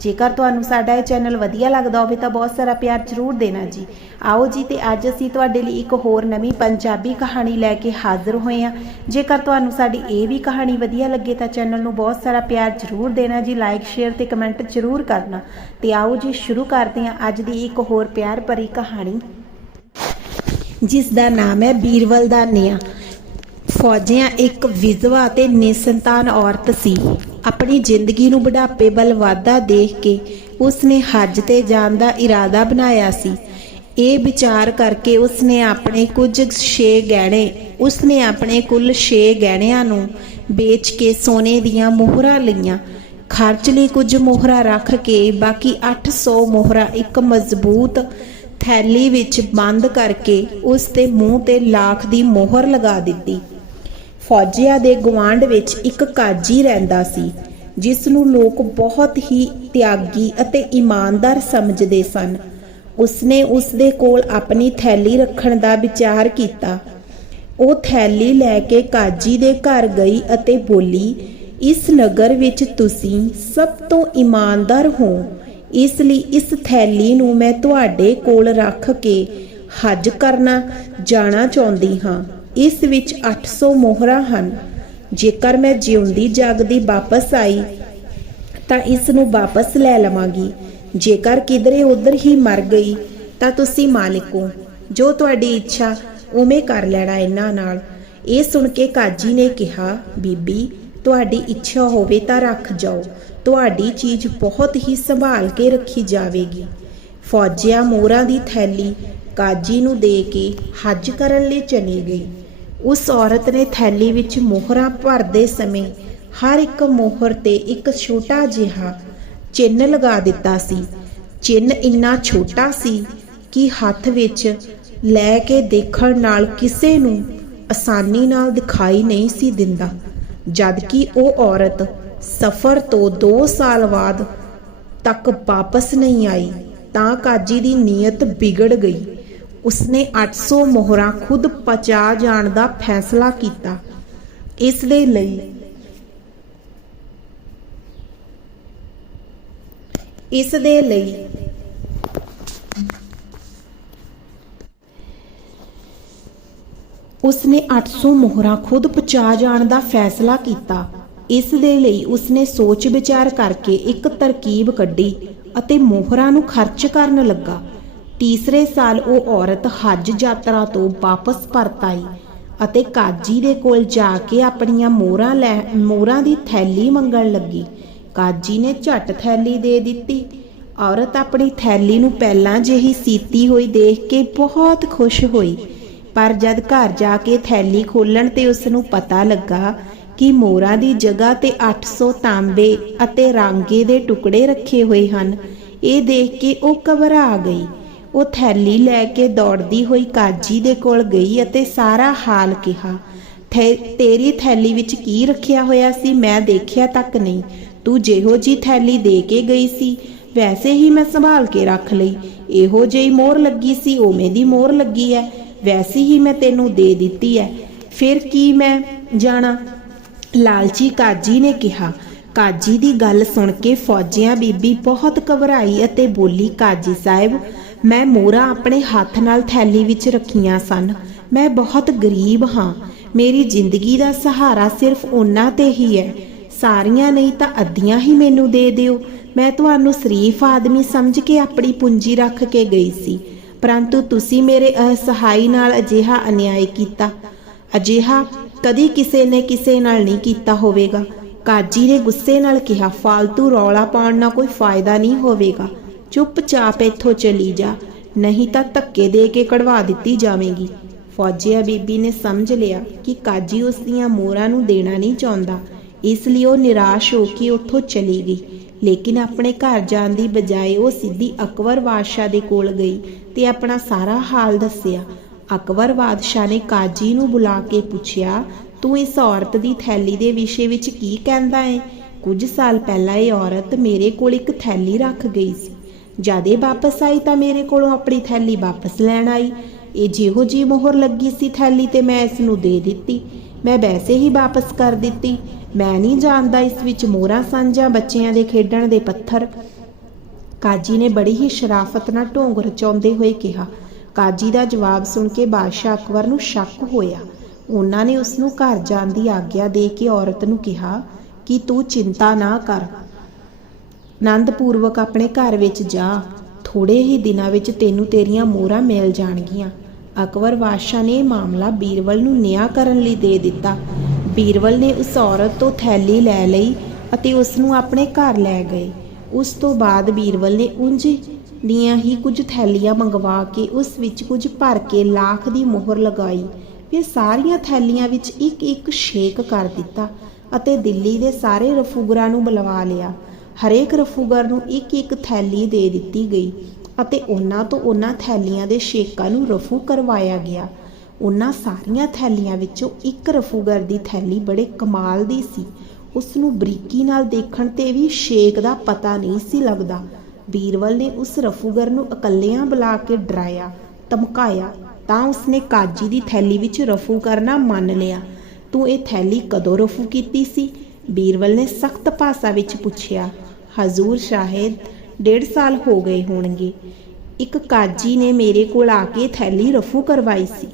ਜੇਕਰ ਤੁਹਾਨੂੰ ਸਾਡਾ ਇਹ ਚੈਨਲ ਵਧੀਆ ਲੱਗਦਾ ਹੋਵੇ ਤਾਂ ਬਹੁਤ ਸਾਰਾ ਪਿਆਰ ਜਰੂਰ ਦੇਣਾ ਜੀ। ਆਓ ਜੀ ਤੇ ਅੱਜ ਅਸੀਂ ਤੁਹਾਡੇ ਲਈ ਇੱਕ ਹੋਰ ਨਵੀਂ ਪੰਜਾਬੀ ਕਹਾਣੀ ਲੈ ਕੇ ਹਾਜ਼ਰ ਹੋਏ ਹਾਂ। ਜੇਕਰ ਤੁਹਾਨੂੰ ਸਾਡੀ ਇਹ ਵੀ ਕਹਾਣੀ ਵਧੀਆ ਲੱਗੇ ਤਾਂ ਚੈਨਲ ਨੂੰ ਬਹੁਤ ਸਾਰਾ ਪਿਆਰ ਜਰੂਰ ਦੇਣਾ ਜੀ। ਲਾਈਕ, ਸ਼ੇਅਰ ਤੇ ਕਮੈਂਟ ਜਰੂਰ ਕਰਨਾ। ਤੇ ਆਓ ਜੀ, ਸ਼ੁਰੂ ਕਰਦੇ ਹਾਂ ਅੱਜ ਦੀ ਇੱਕ ਹੋਰ ਪਿਆਰ ਭਰੀ ਕਹਾਣੀ। ਜਿਸ ਦਾ ਨਾਮ ਹੈ ਬੀਰਵਲ ਦਾ ਨਿਆ। ਫੌਜੀਆਂ ਇੱਕ ਵਿਧਵਾ ਤੇ ਨਿਸੰਤਾਨ ਔਰਤ ਸੀ। ਆਪਣੀ ਜ਼ਿੰਦਗੀ ਨੂੰ ਬੁਢਾਪੇ ਵੱਲ ਵਾਧਾ ਦੇਖ ਕੇ ਉਸਨੇ ਹੱਜ ਤੇ ਜਾਣ ਦਾ ਇਰਾਦਾ ਬਣਾਇਆ ਸੀ। ਇਹ ਵਿਚਾਰ ਕਰਕੇ ਉਸਨੇ ਆਪਣੇ ਕੁਝ ਛੇ ਗਹਿਣੇ, ਉਸਨੇ ਆਪਣੇ ਕੁੱਲ ਛੇ ਗਹਿਣਿਆਂ ਨੂੰ ਵੇਚ ਕੇ ਸੋਨੇ ਦੀਆਂ ਮੋਹਰਾਂ ਲਈਆਂ। ਖਰਚ ਲਈ ਕੁਝ ਮੋਹਰਾਂ ਰੱਖ ਕੇ ਬਾਕੀ 800 ਮੋਹਰਾਂ ਇੱਕ ਮਜ਼ਬੂਤ ਥੈਲੀ ਵਿੱਚ ਬੰਦ ਕਰਕੇ ਉਸ ਦੇ ਮੂੰਹ ਤੇ ਲਾਖ ਦੀ ਮੋਹਰ ਲਗਾ ਦਿੱਤੀ। ਫੌਜੀਆਂ ਦੇ ਗਵਾਂਡ ਵਿੱਚ ਇੱਕ ਕਾਜੀ ਰਹਿੰਦਾ ਸੀ, ਜਿਸ ਨੂੰ ਲੋਕ ਬਹੁਤ ਹੀ ਤਿਆਗੀ ਅਤੇ ਇਮਾਨਦਾਰ ਸਮਝਦੇ ਸਨ। ਉਸਨੇ ਉਸ ਦੇ ਕੋਲ ਆਪਣੀ ਥੈਲੀ ਰੱਖਣ ਦਾ ਵਿਚਾਰ ਕੀਤਾ। ਉਹ ਥੈਲੀ ਲੈ ਕੇ ਕਾਜੀ ਦੇ ਘਰ ਗਈ ਅਤੇ ਬੋਲੀ, ਇਸ ਨਗਰ ਵਿੱਚ ਤੁਸੀਂ ਸਭ ਤੋਂ ਇਮਾਨਦਾਰ ਹੋ। ਇਸ ਲਈ ਇਸ ਥੈਲੀ ਨੂੰ ਮੈਂ ਤੁਹਾਡੇ ਕੋਲ ਰੱਖ ਕੇ ਹੱਜ ਕਰਨਾ ਜਾਣਾ ਚਾਹੁੰਦੀ ਹਾਂ। ਇਸ ਵਿੱਚ 800 ਮੋਹਰਾਂ ਹਨ। ਜੇਕਰ ਮੈਂ ਜਿਉਂਦੀ ਜਾਗਦੀ ਵਾਪਸ ਆਈ, ਤਾਂ ਇਸ ਨੂੰ ਵਾਪਸ ਲੈ ਲਵਾਂਗੀ। ਜੇਕਰ ਕਿਧਰੇ ਉਧਰ ਹੀ ਮਰ ਗਈ, ਤਾਂ ਤੁਸੀਂ ਮਾਲਿਕ ਹੋ। ਜੋ ਤੁਹਾਡੀ ਇੱਛਾ, ਉਵੇਂ ਕਰ ਲੈਣਾ ਇਹਨਾਂ ਨਾਲ। ਇਹ ਸੁਣ ਕੇ ਕਾਜੀ ਨੇ ਕਿਹਾ, ਬੀਬੀ, ਤੁਹਾਡੀ ਇੱਛਾ ਹੋਵੇ ਤਾਂ ਰੱਖ ਜਾਓ। ਤੁਹਾਡੀ ਚੀਜ਼ ਬਹੁਤ ਹੀ ਸੰਭਾਲ ਕੇ ਰੱਖੀ ਜਾਵੇਗੀ। ਫੌਜੀਆ ਮੋਹਰਾਂ ਦੀ ਥੈਲੀ ਕਾਜੀ ਨੂੰ ਦੇ ਕੇ ਹੱਜ ਕਰਨ ਲਈ ਚਲੀ ਗਈ। ਉਸ ਔਰਤ ਨੇ ਥੈਲੀ ਵਿੱਚ ਮੋਹਰਾਂ ਭਰਦੇ ਸਮੇਂ ਹਰ ਇੱਕ ਮੋਹਰ ਤੇ ਇੱਕ ਛੋਟਾ ਜਿਹਾ ਚਿੰਨ ਲਗਾ ਦਿੱਤਾ ਸੀ। ਚਿੰਨ ਇੰਨਾ ਛੋਟਾ ਸੀ ਕਿ ਹੱਥ ਵਿੱਚ ਲੈ ਕੇ ਦੇਖਣ ਨਾਲ ਕਿਸੇ ਨੂੰ ਆਸਾਨੀ ਨਾਲ ਦਿਖਾਈ ਨਹੀਂ ਸੀ ਦਿੰਦਾ। ਜਦਕਿ ਉਹ ਔਰਤ ਸਫ਼ਰ ਤੋਂ 2 ਸਾਲ ਬਾਅਦ ਤੱਕ ਵਾਪਸ ਨਹੀਂ ਆਈ, ਤਾਂ ਕਾਜੀ ਦੀ ਨੀਅਤ ਵਿਗੜ ਗਈ। ਉਸਨੇ 800 ਮੋਹਰਾਂ ਖੁਦ ਪਚਾ ਜਾਣ ਦਾ ਫੈਸਲਾ ਕੀਤਾ। ਇਸ ਦੇ ਲਈ ਇਸ ਦੇ ਲਈ ਉਸਨੇ 800 ਮੋਹਰਾਂ ਖੁਦ ਪਚਾ ਜਾਣ ਦਾ ਫੈਸਲਾ ਕੀਤਾ। ਇਸ ਦੇ ਲਈ ਉਸਨੇ ਸੋਚ ਵਿਚਾਰ ਕਰਕੇ ਇੱਕ ਤਰਕੀਬ ਕੱਢੀ ਅਤੇ ਮੋਹਰਾਂ ਨੂੰ ਖਰਚ ਕਰਨ ਲੱਗਾ। ਤੀਸਰੇ ਸਾਲ ਉਹ ਔਰਤ ਹੱਜ ਯਾਤਰਾ ਤੋਂ ਵਾਪਸ ਪਰਤ ਆਈ ਅਤੇ ਕਾਜੀ ਦੇ ਕੋਲ ਜਾ ਕੇ ਆਪਣੀਆਂ ਮੋਹਰਾਂ ਲੈ, ਮੋਹਰਾਂ ਦੀ ਥੈਲੀ ਮੰਗਣ ਲੱਗੀ। ਕਾਜੀ ਨੇ ਝਟ ਥੈਲੀ ਦੇ ਦਿੱਤੀ। ਔਰਤ ਆਪਣੀ ਥੈਲੀ ਨੂੰ ਪਹਿਲਾਂ ਜਿਹੀ ਸੀਤੀ ਹੋਈ ਦੇਖ ਕੇ ਬਹੁਤ ਖੁਸ਼ ਹੋਈ। ਪਰ ਜਦ ਘਰ ਜਾ ਕੇ ਥੈਲੀ ਖੋਲਣ ਤੇ ਉਸ ਨੂੰ ਪਤਾ ਲੱਗਾ ਕਿ ਮੋਹਰਾਂ ਦੀ ਜਗ੍ਹਾ ਤੇ 800 ਤਾਂਬੇ ਅਤੇ ਰਾਂਗੇ ਦੇ ਟੁਕੜੇ ਰੱਖੇ ਹੋਏ ਹਨ, ਇਹ ਦੇਖ ਕੇ ਉਹ ਘਬਰਾ ਗਈ। ਉਹ ਥੈਲੀ ਲੈ ਕੇ ਦੌੜਦੀ ਹੋਈ ਕਾਜੀ ਦੇ ਕੋਲ ਗਈ ਅਤੇ ਸਾਰਾ ਹਾਲ ਕਿਹਾ, "ਥੈ- ਤੇਰੀ ਥੈਲੀ ਵਿੱਚ ਕੀ ਰੱਖਿਆ ਹੋਇਆ ਸੀ? ਮੈਂ ਦੇਖਿਆ ਤੱਕ ਨਹੀਂ। ਤੂੰ ਜਿਹੋ ਜੀ ਥੈਲੀ ਦੇ ਕੇ ਗਈ ਸੀ, ਵੈਸੇ ਹੀ ਮੈਂ ਸੰਭਾਲ ਕੇ ਰੱਖ ਲਈ। ਇਹੋ ਜਿਹੀ ਮੋਹਰ ਲੱਗੀ ਸੀ, ਉਵੇਂ ਦੀ ਮੋਹਰ ਲੱਗੀ ਹੈ ਵੈਸੇ ਹੀ ਮੈਂ ਤੈਨੂੰ ਦੇ ਦਿੱਤੀ ਹੈ ਫਿਰ ਕੀ ਮੈਂ ਜਾਣਾ? ਲਾਲਚੀ ਕਾਜੀ ਨੇ ਕਿਹਾ। ਕਾਜੀ ਦੀ ਗੱਲ ਸੁਣ ਕੇ ਫੌਜੀਆਂ ਬੀਬੀ ਬਹੁਤ ਘਬਰਾਈ ਅਤੇ ਬੋਲੀ, ਕਾਜੀ ਸਾਹਿਬ ਮੈਂ ਮੋਹਰਾਂ ਆਪਣੇ ਹੱਥ ਨਾਲ ਥੈਲੀ ਵਿੱਚ ਰੱਖੀਆਂ ਸਨ। ਮੈਂ ਬਹੁਤ ਗਰੀਬ ਹਾਂ। ਮੇਰੀ ਜ਼ਿੰਦਗੀ ਦਾ ਸਹਾਰਾ ਸਿਰਫ ਉਹਨਾਂ ਤੇ ਹੀ ਹੈ। ਸਾਰੀਆਂ ਨਹੀਂ ਤਾਂ ਅੱਧੀਆਂ ਹੀ ਮੈਨੂੰ ਦੇ ਦਿਓ। ਮੈਂ ਤੁਹਾਨੂੰ ਸ਼ਰੀਫ ਆਦਮੀ ਸਮਝ ਕੇ ਆਪਣੀ ਪੂੰਜੀ ਰੱਖ ਕੇ ਗਈ ਸੀ। ਪਰੰਤੂ ਤੁਸੀਂ ਮੇਰੇ ਅਸਹਾਈ ਨਾਲ ਅਜਿਹਾ ਅਨਿਆਏ ਕੀਤਾ। ਅਜਿਹਾ ਕਦੀ ਕਿਸੇ ਨੇ ਕਿਸੇ ਨਾਲ ਨਹੀਂ ਕੀਤਾ ਹੋਵੇਗਾ। ਕਾਜੀ ਨੇ ਗੁੱਸੇ ਨਾਲ ਕਿਹਾ ਫालतू ਰੌਲਾ ਪਾਉਣ ਨਾਲ ਕੋਈ ਫਾਇਦਾ ਨਹੀਂ ਹੋਵੇਗਾ। ਚੁੱਪਚਾਪ ਇੱਥੋਂ ਚਲੀ ਜਾ। ਨਹੀਂ ਤਾਂ ਧੱਕੇ ਦੇ ਕੇ ਕਢਵਾ ਦਿੱਤੀ ਜਾਵੇਗੀ। ਫੌਜੀਆ ਬੀਬੀ ਨੇ ਸਮਝ ਲਿਆ ਕਿ ਕਾਜੀ ਉਸ ਦੀਆਂ ਮੋਹਰਾਂ ਨੂੰ ਦੇਣਾ ਨਹੀਂ ਚਾਹੁੰਦਾ। ਇਸ ਲਈ ਉਹ ਨਿਰਾਸ਼ ਹੋ ਕੇ ਉੱਥੋਂ ਚਲੀ ਗਈ। ਲੇਕਿਨ ਆਪਣੇ ਘਰ ਜਾਣ ਦੀ ਬਜਾਏ ਉਹ ਸਿੱਧੀ ਅਕਬਰ ਬਾਦਸ਼ਾਹ ਦੇ ਕੋਲ ਗਈ ਤੇ ਆਪਣਾ ਸਾਰਾ ਹਾਲ ਦੱਸਿਆ। ਅਕਬਰ ਬਾਦਸ਼ਾਹ ਨੇ ਕਾਜੀ ਨੂੰ ਬੁਲਾ ਕੇ ਪੁੱਛਿਆ, ਤੂੰ ਇਸ ਔਰਤ ਦੀ ਥੈਲੀ ਦੇ ਵਿਸ਼ੇ ਵਿੱਚ ਕੀ ਕਹਿੰਦਾ ਹੈ ਕੁਝ ਸਾਲ ਪਹਿਲਾਂ ਇਹ ਔਰਤ ਮੇਰੇ ਕੋਲ ਇੱਕ ਥੈਲੀ ਰੱਖ ਗਈ ਸੀ। ਜਦ ਇਹ ਵਾਪਸ ਆਈ ਤਾਂ ਮੇਰੇ ਕੋਲੋਂ ਆਪਣੀ ਥੈਲੀ ਵਾਪਸ ਲੈਣ ਆਈ। ਇਹ ਜਿਹੋ ਜੀ ਮੋਹਰ ਲੱਗੀ ਸੀ ਥੈਲੀ ਤੇ ਮੈਂ ਇਸ ਨੂੰ ਦੇ ਦਿੱਤੀ। ਮੈਂ ਵੈਸੇ ਹੀ ਵਾਪਸ ਕਰ ਦਿੱਤੀ। ਮੈਂ ਨਹੀਂ ਜਾਣਦਾ ਇਸ ਵਿੱਚ ਮੋਹਰਾਂ ਸਾਂਝਾ ਬੱਚਿਆਂ ਦੇ ਖੇਡਣ ਦੇ ਪੱਥਰ। ਕਾਜੀ ਨੇ ਬੜੀ ਹੀ ਸ਼ਰਾਫਤ ਨਾਲ ਢੋਂਗ ਰਚਾਉਂਦੇ ਹੋਏ ਕਿਹਾ। ਕਾਜੀ ਦਾ ਜਵਾਬ ਸੁਣ ਕੇ ਬਾਦਸ਼ਾਹ ਅਕਬਰ ਨੂੰ ਸ਼ੱਕ ਹੋਇਆ। ਉਹਨਾਂ ਨੇ ਉਸ ਨੂੰ ਘਰ ਜਾਣ ਦੀ ਆਗਿਆ ਦੇ ਕੇ ਔਰਤ ਨੂੰ ਕਿਹਾ ਕਿ ਤੂੰ ਚਿੰਤਾ ਨਾ ਕਰ। ਆਨੰਦਪੂਰਵਕ ਆਪਣੇ ਘਰ ਵਿੱਚ ਜਾ ਥੋੜੇ ਹੀ ਦਿਨਾਂ ਵਿੱਚ ਤੈਨੂੰ ਤੇਰੀਆਂ ਮੋਹਰਾਂ ਮਿਲ ਜਾਣਗੀਆਂ। ਅਕਬਰ ਬਾਦਸ਼ਾਹ ਨੇ ਇਹ ਮਾਮਲਾ ਬੀਰਬਲ ਨੂੰ ਨਿਆਂ ਕਰਨ ਲਈ ਦੇ ਦਿੱਤਾ। ਬੀਰਬਲ ਨੇ ਉਸ ਔਰਤ ਤੋਂ ਥੈਲੀ ਲੈ ਲਈ ਅਤੇ ਉਸ ਨੂੰ ਆਪਣੇ ਘਰ ਲੈ ਗਏ। ਉਸ ਤੋਂ ਬਾਅਦ ਬੀਰਬਲ ਨੇ ਉਂਝ ਦੀਆਂ ਹੀ ਕੁਝ ਥੈਲੀਆਂ ਮੰਗਵਾ ਕੇ ਉਸ ਵਿੱਚ ਕੁਝ ਭਰ ਕੇ ਲੱਖ ਦੀ ਮੋਹਰ ਲਗਾਈ। ਫਿਰ ਸਾਰੀਆਂ ਥੈਲੀਆਂ ਵਿੱਚ ਇੱਕ ਇੱਕ ਸ਼ੇਕ ਕਰ ਦਿੱਤਾ ਅਤੇ ਦਿੱਲੀ ਦੇ ਸਾਰੇ ਰਫੂਗਰਾਂ ਨੂੰ ਬੁਲਵਾ ਲਿਆ। ਹਰੇਕ ਰਫੂਗਰ ਨੂੰ ਇੱਕ ਇੱਕ ਥੈਲੀ ਦੇ ਦਿੱਤੀ ਗਈ ਅਤੇ ਉਹਨਾਂ ਤੋਂ ਉਹਨਾਂ ਥੈਲੀਆਂ ਦੇ ਸ਼ੇਕਾਂ ਨੂੰ ਰਫੂ ਕਰਵਾਇਆ ਗਿਆ। ਉਹਨਾਂ ਸਾਰੀਆਂ ਥੈਲੀਆਂ ਵਿੱਚੋਂ ਇੱਕ ਰਫੂਗਰ ਦੀ ਥੈਲੀ ਬੜੇ ਕਮਾਲ ਦੀ ਸੀ। ਉਸ ਨੂੰ ਬਰੀਕੀ ਨਾਲ ਦੇਖਣ ਤੇ ਵੀ ਸ਼ੇਕ ਦਾ ਪਤਾ ਨਹੀਂ ਸੀ ਲੱਗਦਾ। ਬੀਰਵਲ ਨੇ ਉਸ ਰਫੂਗਰ ਨੂੰ ਇਕੱਲਿਆਂ ਬੁਲਾ ਕੇ ਡਰਾਇਆ, ਧਮਕਾਇਆ, ਤਾਂ ਉਸਨੇ ਕਾਜੀ ਦੀ ਥੈਲੀ ਵਿੱਚ ਰਫੂ ਕਰਨਾ ਮੰਨ ਲਿਆ। ਤੂੰ ਇਹ ਥੈਲੀ ਕਦੋਂ ਰਫੂ ਕੀਤੀ ਸੀ? ਬੀਰਵਲ ਨੇ ਸਖਤ ਭਾਸ਼ਾ ਵਿੱਚ ਪੁੱਛਿਆ। ਹਜ਼ੂਰ ਸ਼ਾਹਿਦ ਡੇਢ ਸਾਲ ਹੋ ਗਏ ਹੋਣਗੇ। ਇੱਕ ਕਾਜੀ ਨੇ ਮੇਰੇ ਕੋਲ ਆ ਕੇ ਥੈਲੀ ਰਫੂ ਕਰਵਾਈ ਸੀ।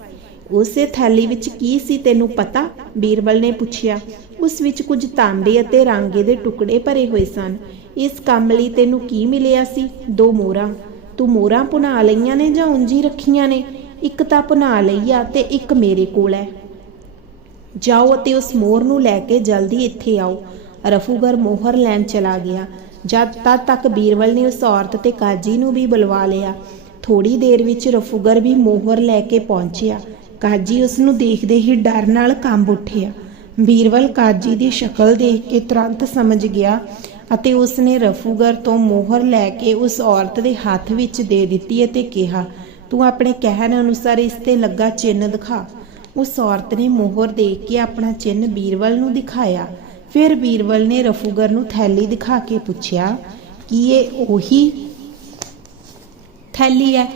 ਉਸੇ ਥੈਲੀ ਵਿੱਚ ਕੀ ਸੀ ਤੈਨੂੰ ਪਤਾ? ਬੀਰਬਲ ਨੇ ਪੁੱਛਿਆ। ਉਸ ਵਿੱਚ ਕੁਝ ਤਾਂਬੇ ਅਤੇ ਰਾਂਗੇ ਦੇ ਟੁਕੜੇ ਭਰੇ ਹੋਏ ਸਨ। ਇਸ ਕੰਮ ਲਈ ਤੈਨੂੰ ਕੀ ਮਿਲਿਆ ਸੀ? ਦੋ ਮੋਹਰਾਂ। ਤੂੰ ਮੋਹਰਾਂ ਪੁਨਾ ਲਈਆਂ ਨੇ ਜਾਂ ਉਂਝ ਰੱਖੀਆਂ ਨੇ? ਇੱਕ ਤਾਂ ਪੁਨਾ ਲਈ ਆ ਤੇ ਇੱਕ ਮੇਰੇ ਕੋਲ ਹੈ ਜਾਓ ਅਤੇ ਉਸ ਮੋਹਰ ਨੂੰ ਲੈ ਕੇ ਜਲਦੀ ਇੱਥੇ ਆਓ। ਰਫੂਗਰ ਮੋਹਰ ਲੈਣ ਚਲਾ ਗਿਆ। ਜਦ ਤਦ ਤੱਕ ਬੀਰਬਲ ਨੇ ਉਸ ਔਰਤ ਤੇ ਕਾਜੀ ਨੂੰ ਵੀ ਬੁਲਵਾ ਲਿਆ ਥੋੜੀ ਦੇਰ ਵਿੱਚ ਰਫੂਗਰ ਵੀ ਮੋਹਰ ਲੈ ਕੇ ਪਹੁੰਚਿਆ। ਕਾਜੀ ਉਸ ਨੂੰ ਦੇਖਦੇ ਹੀ ਡਰ ਨਾਲ ਕੰਬ ਉੱਠਿਆ। ਬੀਰਬਲ ਕਾਜੀ ਦੀ ਸ਼ਕਲ ਦੇਖ ਕੇ ਤੁਰੰਤ ਸਮਝ ਗਿਆ ਅਤੇ ਉਸ ਨੇ ਰਫੂਗਰ ਤੋਂ ਮੋਹਰ ਲੈ ਕੇ ਉਸ ਔਰਤ ਦੇ ਹੱਥ ਵਿੱਚ ਦੇ ਦਿੱਤੀ ਅਤੇ ਕਿਹਾ, ਤੂੰ ਆਪਣੇ ਕਹਿਣ ਅਨੁਸਾਰ ਇਸ ਤੇ ਲੱਗਾ ਚਿੰਨ੍ਹ ਦਿਖਾ। ਉਸ ਔਰਤ ਨੇ ਮੋਹਰ ਦੇਖ ਕੇ ਆਪਣਾ ਚਿੰਨ੍ਹ ਬੀਰਬਲ ਨੂੰ ਦਿਖਾਇਆ। ਫਿਰ ਬੀਰਬਲ ਨੇ ਰਫੂਗਰ ਨੂੰ ਥੈਲੀ ਦਿਖਾ ਕੇ ਪੁੱਛਿਆ, ਕਿ ਇਹ ਉਹੀ ਥੈਲੀ ਹੈ?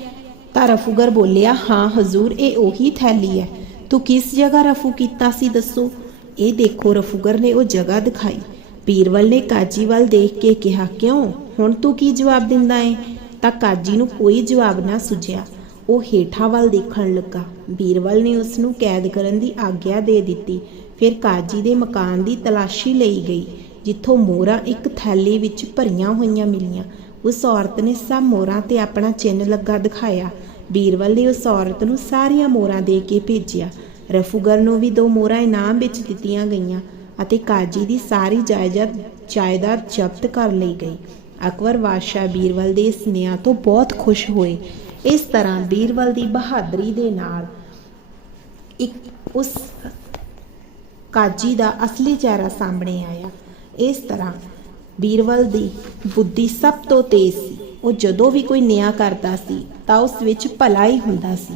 ਤਾਂ ਰਫੂਗਰ ਬੋਲਿਆ, ਹਾਂ ਹਜ਼ੂਰ, ਇਹ ਉਹੀ ਥੈਲੀ ਹੈ। ਤੂੰ ਕਿਸ ਜਗ੍ਹਾ ਰਫੂ ਕੀਤਾ ਸੀ ਦੱਸੋ? ਇਹ ਦੇਖੋ ਰਫੂਗਰ ਨੇ ਉਹ ਜਗ੍ਹਾ ਦਿਖਾਈ। ਬੀਰਬਲ ਨੇ ਕਾਜੀ ਵੱਲ ਦੇਖ ਕੇ ਕਿਹਾ, ਕਿਉਂ? ਹੁਣ ਤੂੰ ਕੀ ਜਵਾਬ ਦਿੰਦਾ ਏ? ਤਾਂ ਕਾਜੀ ਨੂੰ ਕੋਈ ਜਵਾਬ ਨਾ ਸੁਝਿਆ। ਉਹ ਹੇਠਾਂ ਵੱਲ ਦੇਖਣ ਲੱਗਾ। ਬੀਰਬਲ ਨੇ ਉਸ ਨੂੰ ਕੈਦ ਕਰਨ ਦੀ ਆਗਿਆ ਦੇ ਦਿੱਤੀ। ਫਿਰ ਕਾਜੀ ਦੇ ਮਕਾਨ ਦੀ ਤਲਾਸ਼ੀ ਲਈ ਗਈ, ਜਿੱਥੋਂ ਮੋਹਰਾਂ ਇੱਕ ਥੈਲੀ ਵਿੱਚ ਭਰੀਆਂ ਹੋਈਆਂ ਮਿਲੀਆਂ। ਉਸ ਔਰਤ ਨੇ ਸਭ ਮੋਹਰਾਂ ਤੇ ਆਪਣਾ ਚਿੰਨ੍ਹ ਲੱਗਾ ਦਿਖਾਇਆ। ਬੀਰਵਲ ਨੇ ਉਸ ਔਰਤ ਨੂੰ ਸਾਰੀਆਂ ਮੋਹਰਾਂ ਦੇ ਕੇ ਭੇਜਿਆ। ਰਫੂਗਰ ਨੂੰ ਵੀ ਦੋ ਮੋਹਰਾਂ ਇਨਾਮ ਵਿੱਚ ਦਿੱਤੀਆਂ ਗਈਆਂ ਅਤੇ ਕਾਜੀ ਦੀ ਸਾਰੀ ਜਾਇਦਾਦ ਜਾਇਦਾਦ ਜ਼ਬਤ ਕਰ ਲਈ ਗਈ। ਅਕਬਰ ਬਾਦਸ਼ਾਹ ਬੀਰਵਲ ਦੇ ਇਸ ਨਿਆਂ ਤੋਂ ਬਹੁਤ ਖੁਸ਼ ਹੋਏ। ਇਸ ਤਰ੍ਹਾਂ ਬੀਰਬਲ ਦੀ ਬਹਾਦਰੀ ਦੇ ਨਾਲ ਇੱਕ ਉਸ ਕਾਜੀ ਦਾ ਅਸਲੀ ਚਿਹਰਾ ਸਾਹਮਣੇ ਆਇਆ। ਇਸ ਤਰ੍ਹਾਂ ਬੀਰਵਲ ਦੀ ਬੁੱਧੀ ਸਭ ਤੋਂ ਤੇਜ਼ ਸੀ। ਉਹ ਜਦੋਂ ਵੀ ਕੋਈ ਨਿਆਂ ਕਰਦਾ ਸੀ ਤਾਂ ਉਸ ਵਿੱਚ ਭਲਾ ਹੀ ਹੁੰਦਾ ਸੀ।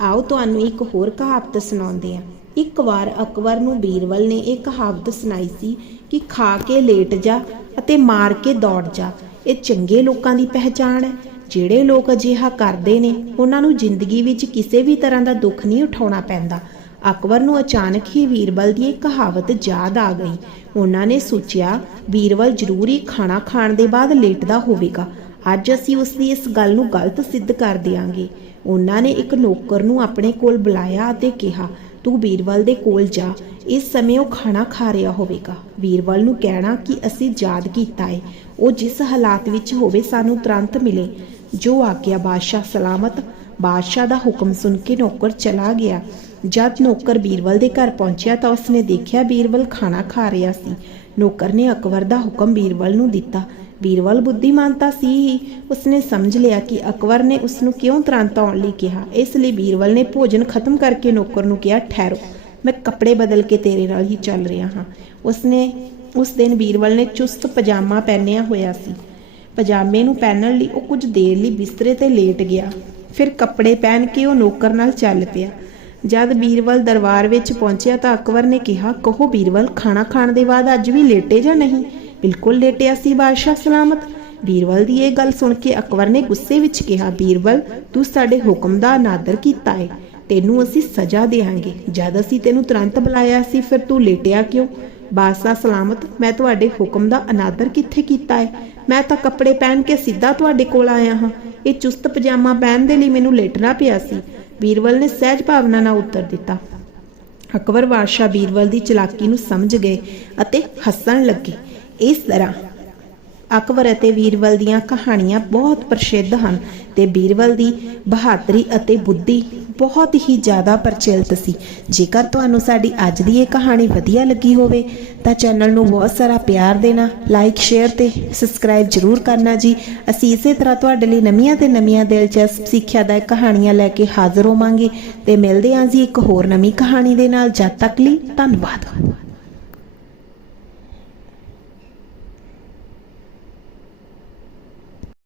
ਆਓ ਤੁਹਾਨੂੰ ਇੱਕ ਹੋਰ ਕਹਾਵਤ ਸੁਣਾਉਂਦੇ ਹਾਂ। ਇੱਕ ਵਾਰ ਅਕਬਰ ਨੂੰ ਬੀਰਵਲ ਨੇ ਇਹ ਕਹਾਵਤ ਸੁਣਾਈ ਸੀ ਕਿ ਖਾ ਕੇ ਲੇਟ ਜਾ ਅਤੇ ਮਾਰ ਕੇ ਦੌੜ ਜਾ। ਇਹ ਚੰਗੇ ਲੋਕਾਂ ਦੀ ਪਹਿਚਾਣ ਹੈ। ਜਿਹੜੇ ਲੋਕ ਅਜਿਹਾ ਕਰਦੇ ਨੇ, ਉਹਨਾਂ ਨੂੰ ਜ਼ਿੰਦਗੀ ਵਿੱਚ ਕਿਸੇ ਵੀ ਤਰ੍ਹਾਂ ਦਾ ਦੁੱਖ ਨਹੀਂ ਉਠਾਉਣਾ ਪੈਂਦਾ। ਅਕਬਰ ਨੂੰ ਅਚਾਨਕ ਹੀ ਵੀਰਬਲ ਦੀ ਇਹ ਕਹਾਵਤ ਯਾਦ ਆ ਗਈ। ਉਹਨਾਂ ਨੇ ਸੋਚਿਆ ਬੀਰਬਲ ਜ਼ਰੂਰ ਹੀ ਖਾਣਾ ਖਾਣ ਦੇ ਬਾਅਦ ਲੇਟਦਾ ਹੋਵੇਗਾ। ਅੱਜ ਅਸੀਂ ਉਸ ਦੀ ਇਸ ਗੱਲ ਨੂੰ ਗਲਤ ਸਿੱਧ ਕਰ ਦਿਆਂਗੇ। ਉਹਨਾਂ ਨੇ ਇੱਕ ਨੌਕਰ ਨੂੰ ਆਪਣੇ ਕੋਲ ਬੁਲਾਇਆ ਅਤੇ ਕਿਹਾ, ਤੂੰ ਵੀਰਵਲ ਦੇ ਕੋਲ ਜਾ। ਇਸ ਸਮੇਂ ਉਹ ਖਾਣਾ ਖਾ ਰਿਹਾ ਹੋਵੇਗਾ। ਬੀਰਬਲ ਨੂੰ ਕਹਿਣਾ ਕਿ ਅਸੀਂ ਯਾਦ ਕੀਤਾ ਹੈ ਉਹ ਜਿਸ ਹਾਲਾਤ ਵਿੱਚ ਹੋਵੇ ਸਾਨੂੰ ਤੁਰੰਤ ਮਿਲੇ। ਜੋ ਆਗਿਆ ਬਾਦਸ਼ਾਹ ਸਲਾਮਤ। ਬਾਦਸ਼ਾਹ ਦਾ ਹੁਕਮ ਸੁਣ ਕੇ ਨੌਕਰ ਚਲਾ ਗਿਆ। ਜਦ ਨੌਕਰ ਬੀਰਬਲ ਦੇ ਘਰ ਪਹੁੰਚਿਆ ਤਾਂ ਉਸਨੇ ਦੇਖਿਆ ਬੀਰਬਲ ਖਾਣਾ ਖਾ ਰਿਹਾ ਸੀ। ਨੌਕਰ ਨੇ ਅਕਬਰ ਦਾ ਹੁਕਮ ਬੀਰਬਲ ਨੂੰ ਦਿੱਤਾ। ਬੀਰਬਲ ਬੁੱਧੀਮਾਨ ਤਾਂ ਸੀ ਹੀ। ਉਸਨੇ ਸਮਝ ਲਿਆ ਕਿ ਅਕਬਰ ਨੇ ਉਸ ਨੂੰ ਕਿਉਂ ਤੁਰੰਤ ਆਉਣ ਲਈ ਕਿਹਾ। ਇਸ ਲਈ ਬੀਰਬਲ ਨੇ ਭੋਜਨ ਖਤਮ ਕਰਕੇ ਨੌਕਰ ਨੂੰ ਕਿਹਾ, ਠਹਿਰੋ। ਮੈਂ ਕੱਪੜੇ ਬਦਲ ਕੇ ਤੇਰੇ ਨਾਲ ਹੀ ਚੱਲ ਰਿਹਾ ਹਾਂ। ਉਸਨੇ ਉਸ ਦਿਨ ਬੀਰਬਲ ਨੇ ਚੁਸਤ ਪਜਾਮਾ ਪਹਿਨਿਆ ਹੋਇਆ ਸੀ। ਪਜਾਮੇ ਨੂੰ ਪਹਿਨਣ ਲਈ ਉਹ ਕੁਝ ਦੇਰ ਲਈ ਬਿਸਤਰੇ ਤੇ ਲੇਟ ਗਿਆ। ਫਿਰ ਕੱਪੜੇ ਪਹਿਨ ਕੇ ਉਹ ਨੌਕਰ ਨਾਲ ਚੱਲ ਪਿਆ। ਜਦ ਬੀਰਬਲ ਦਰਬਾਰ ਵਿੱਚ ਪਹੁੰਚਿਆ ਤਾਂ ਅਕਬਰ ਨੇ ਕਿਹਾ, ਕਹੋ ਬੀਰਵਲ, ਖਾਣਾ ਖਾਣ ਦੇ ਬਾਅਦ ਅੱਜ ਵੀ ਲੇਟੇ ਜਾਂ ਨਹੀਂ? ਬਿਲਕੁਲ ਲੇਟਿਆ ਸੀ, ਬਾਦਸ਼ਾਹ ਸਲਾਮਤ। ਬੀਰਵਲ ਦੀ ਇਹ ਗੱਲ ਸੁਣ ਕੇ ਅਕਬਰ ਨੇ ਗੁੱਸੇ ਵਿੱਚ ਕਿਹਾ, ਬੀਰਵਲ, ਤੂੰ ਸਾਡੇ ਹੁਕਮ ਦਾ ਅਨਾਦਰ ਕੀਤਾ ਹੈ ਤੈਨੂੰ ਅਸੀਂ ਸਜ਼ਾ ਦੇਵਾਂਗੇ। ਜਦ ਅਸੀਂ ਤੈਨੂੰ ਤੁਰੰਤ ਬੁਲਾਇਆ ਸੀ, ਫਿਰ ਤੂੰ ਲੇਟਿਆ ਕਿਉਂ? ਬਾਦਸ਼ਾਹ ਸਲਾਮਤ, ਮੈਂ ਤੁਹਾਡੇ ਹੁਕਮ ਦਾ ਅਨਾਦਰ ਕਿੱਥੇ ਕੀਤਾ ਹੈ ਮੈਂ ਤਾਂ ਕੱਪੜੇ ਪਹਿਨ ਕੇ ਸਿੱਧਾ ਤੁਹਾਡੇ ਕੋਲ ਆਇਆ ਹਾਂ। ਇਹ ਚੁਸਤ ਪਜਾਮਾ ਪਹਿਨ ਦੇ ਲਈ ਮੈਨੂੰ ਲੇਟਣਾ ਪਿਆ ਸੀ। ਬੀਰਵਲ ਨੇ ਸਹਿਜ ਭਾਵਨਾ ਨਾਲ ਉੱਤਰ ਦਿੱਤਾ। ਅਕਬਰ ਬਾਦਸ਼ਾਹ ਬੀਰਵਲ ਦੀ ਚਲਾਕੀ ਨੂੰ ਸਮਝ ਗਏ ਅਤੇ ਹੱਸਣ ਲੱਗੇ। ਇਸ ਤਰ੍ਹਾਂ ਅਕਬਰ ਅਤੇ ਬੀਰਬਲ ਦੀਆਂ ਕਹਾਣੀਆਂ ਬਹੁਤ ਪ੍ਰਸਿੱਧ ਹਨ ਤੇ ਬੀਰਬਲ ਦੀ ਬਹਾਦਰੀ ਅਤੇ ਬੁੱਧੀ ਬਹੁਤ ਹੀ ਜ਼ਿਆਦਾ ਪ੍ਰਚਲਿਤ ਸੀ। ਜੇਕਰ ਤੁਹਾਨੂੰ ਸਾਡੀ ਅੱਜ ਦੀ ਇਹ ਕਹਾਣੀ ਵਧੀਆ ਲੱਗੀ ਹੋਵੇ, ਤਾਂ ਚੈਨਲ ਨੂੰ ਬਹੁਤ ਸਾਰਾ ਪਿਆਰ ਦੇਣਾ ਲਾਈਕ ਸ਼ੇਅਰ ਤੇ ਸਬਸਕ੍ਰਾਈਬ ਜਰੂਰ ਕਰਨਾ ਜੀ। ਅਸੀਂ ਇਸੇ ਤਰ੍ਹਾਂ ਤੁਹਾਡੇ ਲਈ ਨਵੀਆਂ ਤੇ ਨਵੀਆਂ ਦਿਲਚਸਪ ਸਿੱਖਿਆਦਾਇਕ ਕਹਾਣੀਆਂ ਲੈ ਕੇ ਹਾਜ਼ਰ ਹੋਵਾਂਗੇ ਤੇ ਮਿਲਦੇ ਹਾਂ ਜੀ ਇੱਕ ਹੋਰ ਨਵੀਂ ਕਹਾਣੀ ਦੇ ਨਾਲ। ਜਦ ਤੱਕ ਲਈ ਧੰਨਵਾਦ।